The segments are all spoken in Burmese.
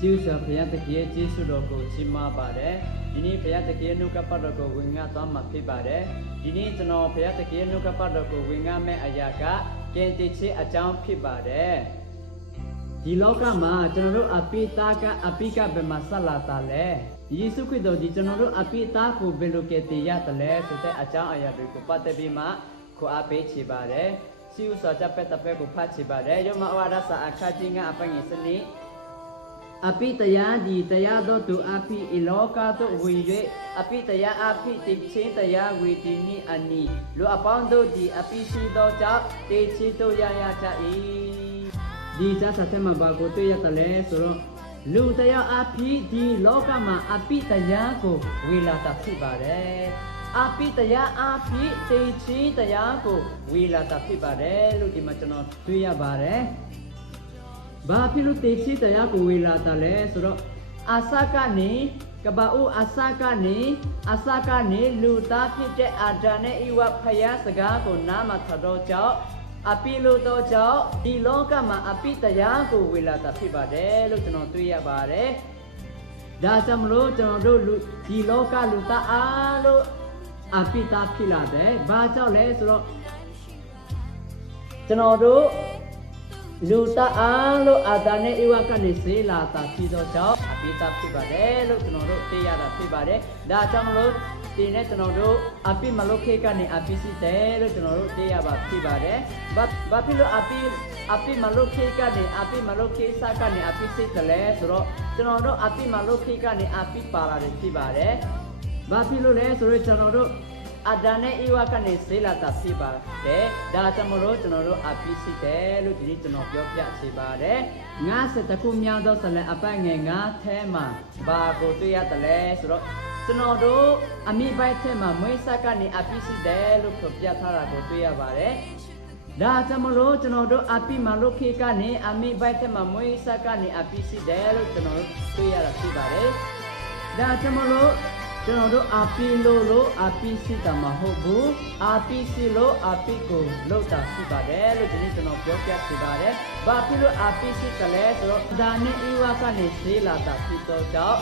siêu sở phải thực hiện chỉ số đồ của chim ma bà đấy đi ní phải thực hiện nút cặp đồ của winga toán mặt phi bà đấy đi ní cho nó phải thực hiện nút cặp đồ của winga mẹ aya cả kiến thức chỉ ở trong phi bà đấy đi lâu cả mà cho nó apita cả apika về mặt salata lệ Yesu Kitô đi cho nó apita của về lúc cái tiền ya lệ số thế ở trong aya được của bắt bị mà của ape chỉ bà đấy siêu sở chấp bê tập bê của phát chỉ bà đấy nhưng mà ở đó sa akha chỉ ngã apa như thế này api taya di taya do tu api iloka tu wiye api taya api tikchen taya widini ani lu apang do di api si do cha te chi to ya cha e di cha sa the ma ba ko tu ya tale so ro lu taya api di loka ma api taya ko wila ta phi ba de api taya api te chi taya ko wila ta phi ba de lu di ma chano tu ya ba deဘာဖြစ်လို့တေချီတရားကိုဝေလာတာလဲဆိုတော့အာစကနေကပအိုအာစကနေလူသားဖြစ်တဲ့အာဒံနဲ့ဣဝဖယားစကားကိုနားမှာထတော့ကြောင့်အပိလို့တော့ကြောင့်ဒီလောကမှာအပိတရားကိုဝေလာတာဖြစ်ပါတယ်လို့ကျွန်တော်တွေ့ရပါတယ်ဒါကြောင့်မလို့ကျွန်တော်တို့ဒီလောကလူသားအားလို့အပိတာဖြစ်လာတယ်ဘာကြောင့်လဲဆိုတော့ကျွန်တော်တို့လူသားအားလို့အာသာနဲ့ဧဝကနေစေးလာတာဖြစ်သောကြောင့်အပိတာဖြစ်ပါတယ်လို့ကျွန်တော်တို့သိရတာဖြစ်ပါတယ်ဒါကြောင့်မလို့ဒီနေ့ကျွန်တော်တို့အပိမလုခေကနေအပိစီတယ်လို့ကျွန်တော်တို့သိရပါဖြစ်ပါတယ်ဘာဖြစ်လို့အပိမလုခေကနေအပိမလုခေစကနေအပိစီတယ်လဲဆိုတော့ကျွန်တော်တို့အပိမလုခေကနေအပိပါလာတယ်ဖြစ်ပါတယ်ဘာဖြစ်လို့လဲဆိုတော့ကျွန်တော်တို့အာဒံနဲ့ဧဝကနေစေးလာတာဖြစ်ပါတယ်ဒါကြောင့်မလို့ကျွန်တော်တို့အပိစီတယ်လို့ဒီနေ့ကျွန်တော်ပြောပြချင်ပါတယ်ငါစတခုမြောက်သောဆလအပိုင်ငယ်ငါထဲမှာဘာကိုတွေ့ရတယ်လဲဆိုတော့ကျွန်တော်တို့အမိပိုက်ထဲမှာမွေးဆက်ကနေအပိစီတယ်လို့ပြောပြထားတာကိုတွေ့ရပါတယ်ဒါကြောင့်မလို့ကျွန်တော်တို့အပိမလုခေကနေအမိပိုက်ထဲမှာမွေးဆက်ကနေအပိစီတယ်လို့ကျွန်တော်တို့တွေ့ရတာဖြစ်ပါတယ်ဒါကြောင့်မလို့ကျွန်တော်တို့အပိလို့အပိစီတာမဟုတ်ဘူးအပိစီလို့အပိကိုလောက်တာဖြစ်ပါတယ်လို့ဒီနေ့ကျွန်တော်ပြောပြချင်ပါတယ်။ဘာဖြစ်လို့အပိစီတလဲဆိုတော့ဒါနဲ့ဧဝကနေစေးလာတာဖြစ်တော့ကြောင့်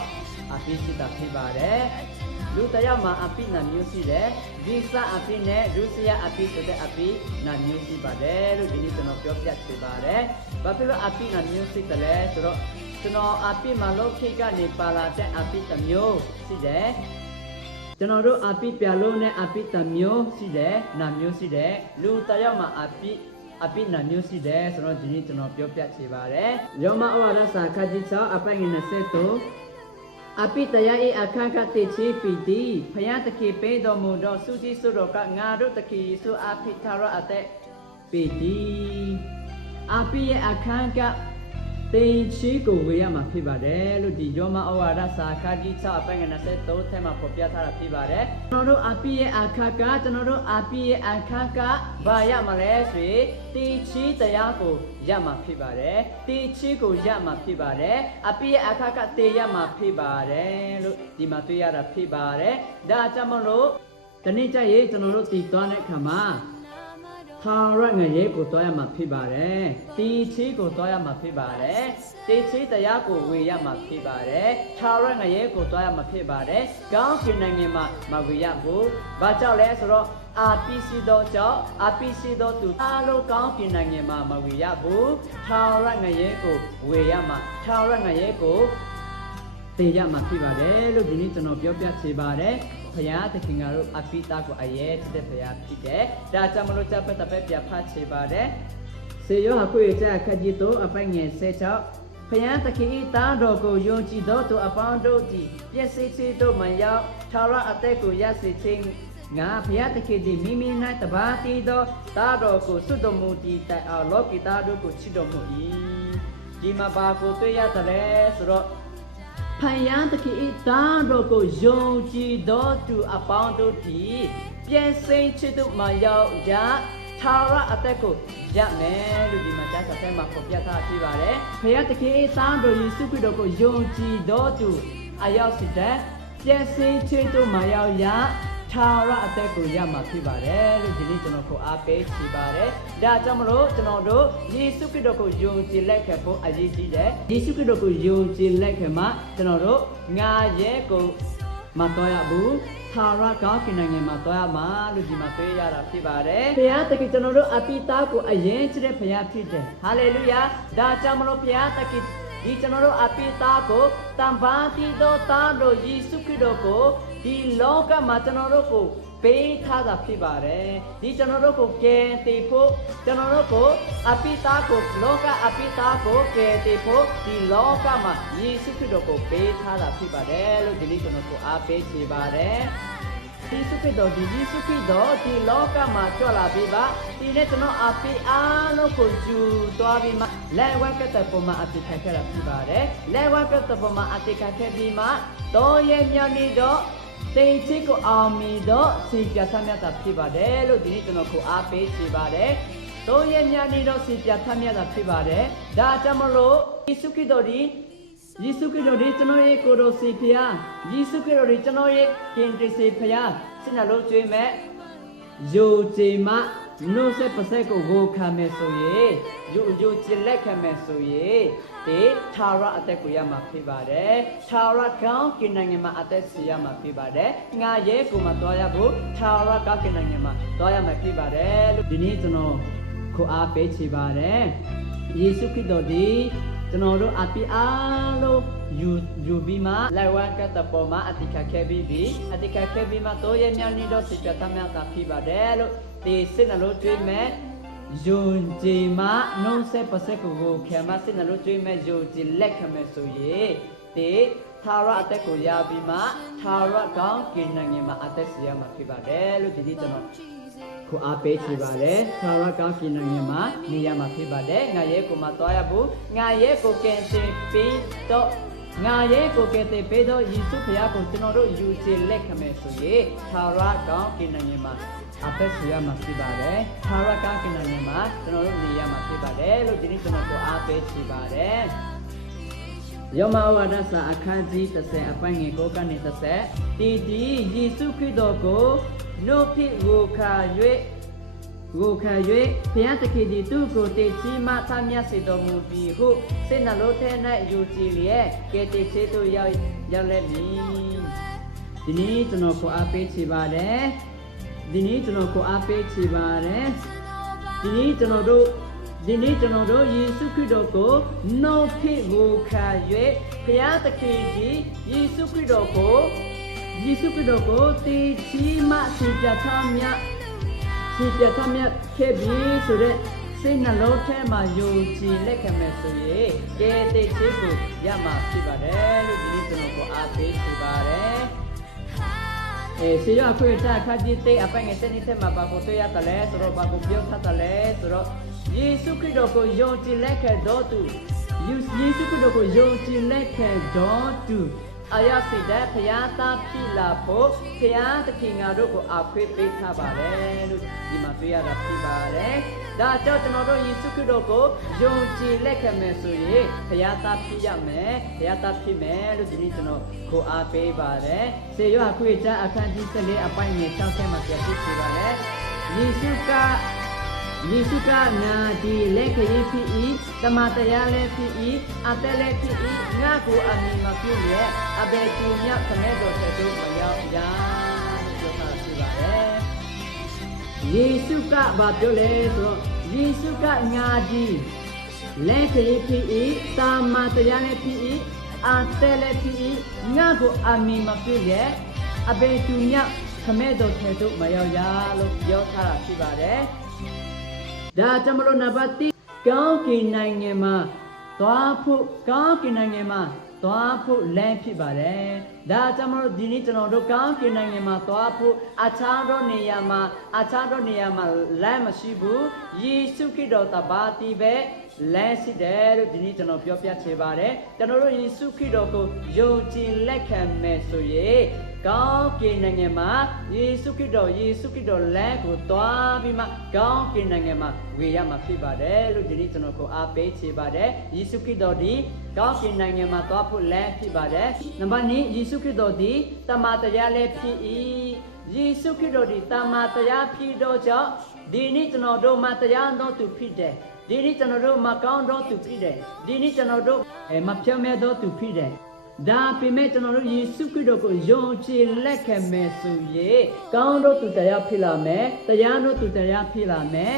အပိစီတာဖြစ်ပါတယ်။လူတရားမှာအပိနာမျိုးရှိတယ်။ဒီစအပိနဲ့ဒုစရအပိဆိုတဲ့အပိနာမျိုးရှိပါတယ်လို့ဒီနေ့ကျွန်တော်ပြောပြချင်ပါတယ်။ဘာဖြစ်လို့အပိနာမျိုးရှိတယ်လဲဆိုတော့ကျွန်တော်အပိမလုခိကနေပါလာတဲ့အပိတစ်မျိုးရှိတယ်ကျွန်တော်တို့အပိပြလုံးနဲ့အပိတစ်မျိုးရှိတယ်နာမျိုးရှိတယ်လူတရားမှာအပိနာမျိုးရှိတယ်ဆိုတော့ဒီနေ့ကျွန်တော်ပြောပြချင်ပါတယ်ယောမဩဝါဒစာခန်းကြီး6အပိုင်ငယ်23အပိတရားဤအခါခတိချီပီတိဖယားတခေပေးတော်မူသောစုတိစုတော်ကငါတို့တခေယေရှုအပိထာရအသက်ပီတိအပိရဲ့အခါကတင်ချီကိုဝေရမှာဖြစ်ပါတယ်လို့ဒီယောမဩဝါဒစာခန်းကြီး6အပိုင်ငယ်23ထဲမှာဖော်ပြထားတာဖြစ်ပါတယ်ကျွန်တော်တို့အပိရဲ့အခါကဘာရမှာလဲဆိုရင်တင်ချီတရားကိုရမှာဖြစ်ပါတယ်တင်ချီကိုရမှာဖြစ်ပါတယ်အပိရဲ့အခါကတေရမှာဖြစ်ပါတယ်လို့ဒီမှာတွေ့ရတာဖြစ်ပါတယ်ဒါကြောင့်မလို့ဒီနေ့ကျရင်ကျွန်တော်တို့တည်သွားတဲ့အခါမှာထာဝရငရေကိုတွားရမှာဖြစ်ပါတယ်။တီချီကိုတွားရမှာဖြစ်ပါတယ်။တေချီတရားကိုဝေရမှာဖြစ်ပါတယ်။ထာဝရငရေကိုတွားရမှာဖြစ်ပါတယ်။ကောင်းကင်နိုင်ငံမှာမဝေရဘူး။ဘာကြောင့်လဲဆိုတော့အာပိစီတော်ကြောင့်အာပိစီတော်သူအားလုံးကောင်းကင်နိုင်ငံမှာမဝေရဘူး။ထာဝရငရေကိုဝေရမှာထာဝရငရေကိုတေရမှာဖြစ်ပါတယ်လို့ဒီနေ့ကျွန်တော်ပြောပြချင်ပါတယ်။ဖယားတခင်ကတော့အပိတာကိုအရေးတဲ့ဖယားဖြစ်တယ်။ဒါကြောင့်မလို့ချက်ပတ်ပြဖတ်ချင်ပါတယ်။စေယောဟာကိုရဲ့အခက်ကြီးတော့အပိုင်ငယ်16ဖယားတခင်ဤတာတော်ကိုယုံကြည်သောသူအပေါင်းတို့သည်ပြည့်စုံစေတို့မှရောက်ထာဝရအသက်ကိုရစေခြင်းငါဖယားတခင်သည်မိမိ၌တပါးတည်သောတာတော်ကိုစွတ်တော်မူတည်တိုင်အောင်လောကီသားတို့ကိုချစ်တော်မူ၏။ဒီမှာဘာကိုတွေ့ရတယ်လဲဆိုတော့ဖယားတခင်ဤသားတော်ကိုယုံကြည်သောသူအပေါင်းတို့သည်ပြည့်စုံချစ်တို့မှရောက်ရထာဝရအသက်ကိုရမယ်လို့ဒီမှာကျမ်းစာထဲမှာဖော်ပြထားပြပါတယ်ဖယားတခင်ဤသားတော်ယေရှုခရစ်တော်ကိုယုံကြည်သောသူအရောက်စီတဲ့ပြည့်စုံချစ်တို့မှရောက်ရထ Tara attack Yama Pibare, Diligent Ape Chibare, Dajamro, Tanodo, Yisukidoko Yuji Lekako, Ajiji, Yisukidoko Yuji Lekema, Tanodo, Ngayeko Matoyabu, Tara Kakinang Matoyama, Lujimatoya Pibare, Piata Kitanodo, Apitaku, Ayenchi, Piapite, Hallelujah, Dajamro Piataki. Itanoro apitako tambati do tando Yisukidoko di loka matanoro pe thada phibare di tanoro ko ke te pho tanoro ko apitako loka apitako ke te pho di loka ma Yisukidoko pe thada phibare lo dili tanoro ko ape chibare Yisukido di loka ma chola biba di ne tano api alo ko ju toabima lewa kata poma ati kakera pibare lewa kata poma ati kakebima to ye myani do te chiko ami do si pyatamyata pibare lo di ne tano ko ape chibare to ye myani do si pyatamyata pibare da chamalo Yisukido di Yisukido Richanoe Korosi Pia, Yisukido Richanoe Kindrisi Pia, Sinalo Jeme, Jojima, no se Paseco Vokame Soye, Jojo Chilekame Soye, the Tara Atekuyama Pibade, Tara Count Kinangima Atesiama Pibade, Naye Kumatoyabu, Tara Kakinangima, Doyama Pibade, you need to know Koape Chibade, Yisukido di. Tanodo api alo yubima lawan kata poma atika kebi ma to ye myani do sikatama ta phibadelo te sinalo twime junjima non se paseko go khama sinalo twime joji lekhame soye te thara atek ko yabima thara kaung kinangema atek siyama phibadelo didi tano ko ape chibare thara kaung kinangema niyama phibade ngaye ko matoyabu ngaye ko kente pe to ngaye ko kente pe do Yisu phaya ko tanodo yuji lekhame soye thara kaung kinangema atek siyama phibade thara kaung kinangema tanodo niyama phibade lo didi tano ko ape chibare Yoma Wadasa Akaji Tase Apangi Kokani Tase Tidi Yisukidoko No Pit Woka Yue Piataki di Tuko Te Chima Tamya Sidomu Bihu Sinalote Na Yujilie Kete Cheto Yalemi Dini Tonoko Ape Chibare Dini Tonoko Ape Chibare Dini Tonodo Dini Tonodo Yisukidoko no pit woka yue Piataki Yisukidoko Te Chima Sijatamya Kebi Sure Sinalote Ma Yuji Lekame Suye Kete Chiku Yama Pibare Dini Tonoko Ape Pibare Se yo akweta Kajite Apang Esenite Mabakoto Yatale Soro Bakopio Tatale Soro Yisukidoko Yoji Leke Dotu Yisukidoko Yoji Leke Dotu Ayasida Piata Pilapo Piata Kingaroko Ape Pitabare Dimatuya Rapibare Da Jotanodo Yisukidoko Yoji Leke Mesuye Piata Piyame Piata Pime Dinitano Ko Ape Bare Se yo akweta Akanji Sele Apanye Chance Matiati Pibare Yisuka na di leke yipi tamataya lepi atele pi ngaku ami makuye abetu nya kamedo tetu maya jota sibare Yisuka batole so Yisuka ngadi leke yipi tamataya lepi atele pi ngaku ami makuye abetu nya kamedo tetu maya lo jota sibare Da Chamalo Nabati, Gauki Nangema, Toapu, Gauki Nangema, Toapu, Lampi Bare, Da Chamalo Dinitano, Gauki Nangema, Toapu, Achado Niyama, Lama Shibu, Yisukido Tabati Be, Lansi Dero, Dinitano Piopia Chevare, Tanoro Yisukidoko, Yoji Lekam Mesoye. Gao Kinangema, Yisukido Lego, Toabima, Gao Kinangema, Wiyama Pibade, Ludinitano Ape Chibade, Yisukido di, Gao Kinangema Topu Lampi Bade, Nambani, Yisukido di, Tamataya Lepi, ယေရှုခရစ်တော်ဒီတာမတရားဖြစ်တော့ကြောင့်ဒီနေ့ကျွန်တော်တို့မတရားတော့သူဖြစ်တယ်ဒီနေ့ကျွန်တော်တို့မကောင်းတော့သူဖြစ်တယ်ဒီနေ့ကျွန်တော်တို့မဖြောင့်မဲ့တော့သူဖြစ်တယ်ဒါပေမဲ့ကျွန်တော်တို့ယေရှုခရစ်တော်ကိုယုံကြည်လက်ခံမယ်ဆိုရင်ကောင်းတော့သူတရားဖြစ်လာမယ်တရားတော့သူတရားဖြစ်လာမယ်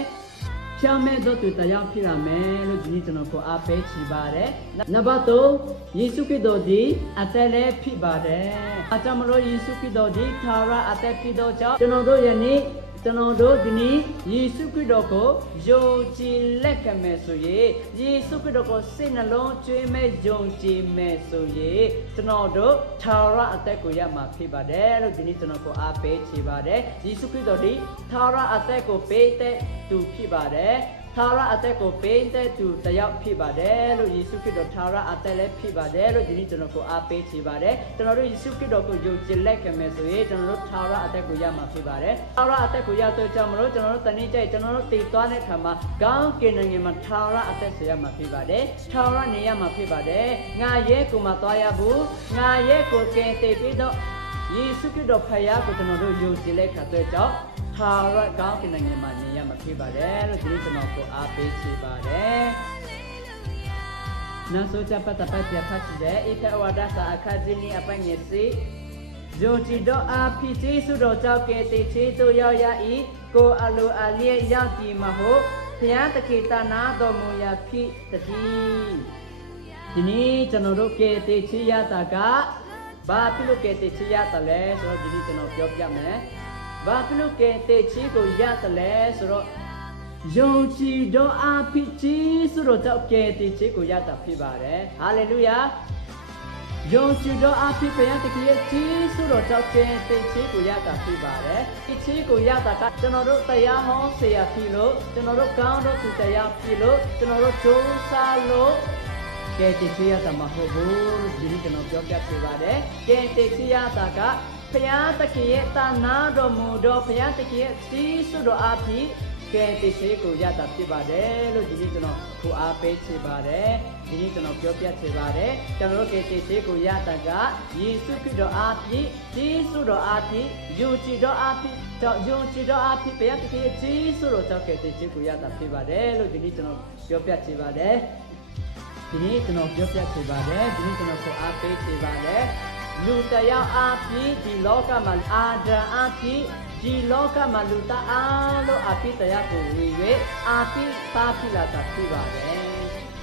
ဖြောင့်မဲ့တော့သူတရားဖြစ်လာမယ်လို့ဒီနေ့ကျွန်တော်ကိုအားပေးချပါတယ်နံပါတ်3ယေရှုခရစ်တော်ဒီအသက်လည်းဖြစ်ပါတယ်အကြောင်းမလို့ယေရှုခရစ်တော်ဒီသာရအသက်ဖြစ်တော့ကြောင့်ကျွန်တော်တို့ယနေ့ကျွန်တော်တို့ဒီနေ့ယေရှုခရစ်တော်ကိုယုံကြည်လက်ခံမယ်ဆိုရင်ယေရှုခရစ်တော်ကိုစိတ်နှလုံးကျွေးမဲ့ယုံကြည်မယ်ဆိုရင်ကျွန်တော်တို့သာရအသက်ကိုရမှာဖြစ်ပါတယ်လို့ဒီနေ့ကျွန်တော်ကိုအားပေးချပါတယ်ယေရှုခရစ်တော်ဒီသာရအသက်ကိုပေးတဲ့သူဖြစ်ပါတယ်သာရအသက်ကိုပေးတဲ့သူတယောက်ဖြစ်ပါတယ်လို့ယေရှုခရစ်တော်သာရအသက်လည်းဖြစ်ပါတယ်လို့ဒီနေ့ကျွန်တော်ကိုအားပေးချပါတယ်ကျွန်တော်တို့ယေရှုခရစ်တော်ကိုယုံကြည်လက်ခံမယ်ဆိုရင်ကျွန်တော်တို့သာရအသက်ကိုရမှာဖြစ်ပါတယ်သာရအသက်ကိုရတော့ကြောင့်မလို့ကျွန်တော်တို့တနေ့ကျရင်ကျွန်တော်တို့တည်သွားတဲ့အခါမှာကောင်းကင်နိုင်ငံမှာသာရအသက်ဆက်ရမှာဖြစ်ပါတယ်သာရနေရမှာဖြစ်ပါတယ်ငါရဲ့ကိုမှသွားရဘူးငါရဲ့ကိုကင်တည်ပြီးတော့ယေရှုခရစ်တော်ဖခင်ကိုကျွန်တော်တို့ယုံကြည်လက်ခံတဲ့ကြောင့်သာရကောင်းကင်နိုင်ငံမှာနေရမှာဖြစ်ပါတယ်လို့ဒီနေ့ကျွန်တော်ကိုအားပေးချပါတယ်။နောက်ဆုံးချက်ပတ်သက်ပြဖတ်ကြည့်တဲ့ဧဖဝါဒစာအခန်းကြီးအပိုင်းငယ်စီယုံကြည်သောအားဖြင့်ယေရှုတော်ကြောင့်ကယ်တင်ခြင်းသို့ရောက်ရ၏ကိုအလိုအလျက်ရောက်ကြည်မဟုတ်ဘုရားသခင်တနာတော်မူရာဖြစ်တည်းဒီနေ့ကျွန်တော်တို့ကယ်တင်ခြင်းရတာကဘာဖြစ်လို့ကယ်တင်ခြင်းရတယ်လဲဆိုတော့ဒီနေ့ကျွန်တော်ပြောပြမယ်ဘာဖြစ်လို့ကဲတဲ့ချီကိုရတယ်လဲဆိုတော့ယုံကြည်သောအားဖြင့်ဂျေစုတော်ကြောင့်ကဲတဲ့ချီကိုရတာဖြစ်ပါတယ်ဟာလေလုယာယုံကြည်သောအားဖြင့်ဘုရားသခင်ရဲ့ဂျေစုတော်ကြောင့်ကဲတဲ့ချီကိုရတာဖြစ်ပါတယ်ဒီချီကိုရတာကကျွန်တော်တို့တရားဟောဆရာဖြစ်လို့ကျွန်တော်တို့ကောင်းတော့သူတရားဖြစ်လို့ကျွန်တော်တို့ကြိုးစားလို့ကဲတဲ့ချီရတာမဟုတ်ဘူးလို့ဒီနေ့ကျွန်တော်ပြောပြပေးပါတယ်ကဲတဲ့ချီရတာကဘုရားသခင်ရဲ့တာနာတော်မူသောဘုရားသခင်ရဲ့စီးစွတော်အားဖြင့်ကဲတရှိကိုရတာဖြစ်ပါတယ်လို့ဒီနေ့ကျွန်တော်ကိုအားပေးချင်ပါတယ်ဒီနေ့ကျွန်တော်ပြောပြချင်ပါတယ်ကျွန်တော်တို့ကဲတရှိကိုရတာကယေရှုခရစ်တော်အားဖြင့်စီးစွတော်အားဖြင့်ယုံကြည်တော်အားဖြင့်ယုံကြည်တော်အားဖြင့်ဘုရားသခင်ရဲ့စီးစွတော်ကြောင့်ကဲတရှိကိုရတာဖြစ်ပါတယ်လို့ဒီနေ့ကျွန်တော်ပြောပြချင်ပါတယ်ဒီနေ့ကျွန်တော်ပြောပြချင်ပါတယ်ဒီနေ့ကျွန်တော်ကိုအားပေးချင်ပါတယ်လူတယောက်အဖြစ်ဒီလောကမှာအာဒံအဖြစ်ဒီလောကမှာလူသားအားလုံးအဖြစ်တရားကိုဝေ၍အဖြစ်သားဖြစ်လာတာဖြစ်ပါတယ်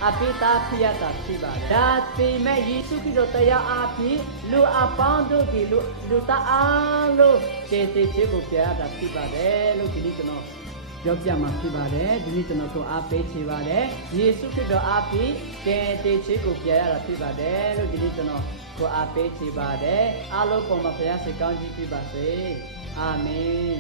အဖြစ်သားဖြစ်ရတာဖြစ်ပါတယ်ဒါပေမဲ့ယေရှုခရစ်တော်တရားအဖြစ်လူအပေါင်းတို့ဒီလူသားအားလုံးကယ်တင်ခြင်းကိုပြရတာဖြစ်ပါတယ်လို့ဒီနေ့ကျွန်တော်ပြောပြမှာဖြစ်ပါတယ်ဒီနေ့ကျွန်တော်တို့အားပေးချင်ပါတယ်ယေရှုခရစ်တော်အားဖြင့်ကယ်တင်ခြင်းကိုပြရတာဖြစ်ပါတယ်လို့ဒီနေ့ကျွန်တော်ကိုအားပေးချင်ပါတယ်အားလုံးပေါ်မှာဘုရားစိတ်ကောင်းကြီးပြပါစေအာမင်